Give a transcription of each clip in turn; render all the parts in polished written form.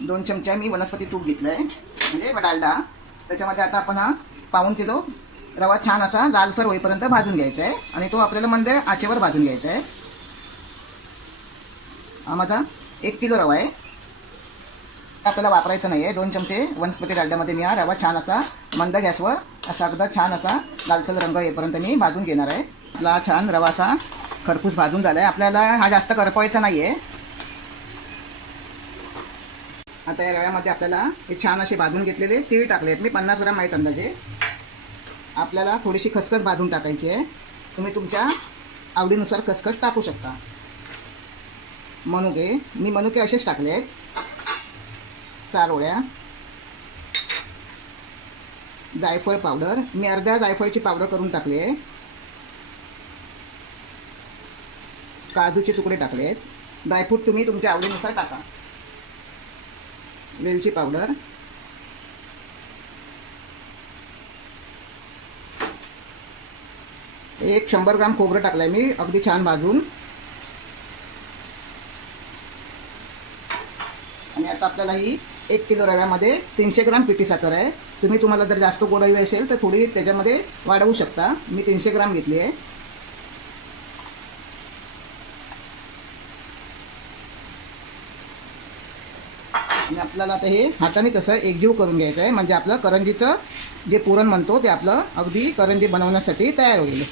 2 चमचा मी वनस्पती तूप घेतलं आहे, म्हणजे डालडा. त्याच्यामध्ये आता आपण हा 1.5 किलो रवा छान असा लालसर होईपर्यंत भाजून घ्यायचा आहे आणि तो आपल्याला मंद आचेवर भाजून घ्यायचा आहे. हा माझा 1 किलो रवा आहे. आपल्याला वापरायचं नाही आहे. 2 चमचे वनस्पती डालड्यामध्ये मी हा रवा छान असा मंद गॅसवर असा अगदी छान असा लालसर रंग येईपर्यंत मी भाजून घेणार आहे. आपला छान रवा असा खरपूस भाजून झाला आहे. आपल्याला हा जास्त करपवायचा नाही आहे. आता या रव्यामध्ये आपल्याला हे छान असे भाजून घेतलेले तीळ टाकले आहेत मी 50 ग्राम आहेत अंदाजे. आपल्याला थोडीशी खसखस भाजून टाकायची आहे. तुम्ही तुमच्या आवडीनुसार खसखस टाकू शकता. मनुके मी मनुके असेच टाकले आहेत 4 ओळ्या. जायफळ पावडर मी अर्ध्या जायफळची पावडर करून टाकली आहे. काजूचे तुकडे टाकले आहेत. ड्रायफ्रूट तुम्ही तुमच्या आवडीनुसार टाका. वेलची पावडर, एक 100 ग्राम खोबरं टाकलंय मी अगदी छान भाजून. आणि आता आपल्याला ही 1 किलो रव्यामध्ये 300 ग्राम पिठी साखर आहे. तुम्ही तुम्हाला जर जास्त गोड हवी असेल तर थोडी त्याच्यामध्ये वाढवू शकता. मी 300 ग्राम घेतली आहे. आणि आपल्याला आता हे हाताने तसं एकजीव करून घ्यायचं आहे, म्हणजे आपलं करंजीचं जे पुरण म्हणतो ते आपलं अगदी करंजी बनवण्यासाठी तयार होईल.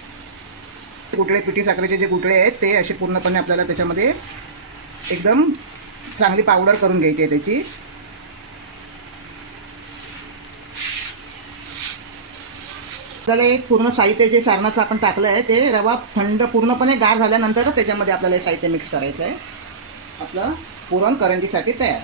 गुठळे पिठी साखरेचे जे गुठळे आहेत ते असे पूर्णपणे आपल्याला त्याच्यामध्ये एकदम चांगली पावडर करून घ्यायची आहे त्याची. आपल्याला एक पूर्ण साहित्य जे सारणाचं आपण टाकलं आहे ते रवा थंड पूर्णपणे गार झाल्यानंतरच त्याच्यामध्ये आपल्याला हे साहित्य मिक्स करायचं आहे. आपलं पुरण करंजीसाठी तयार.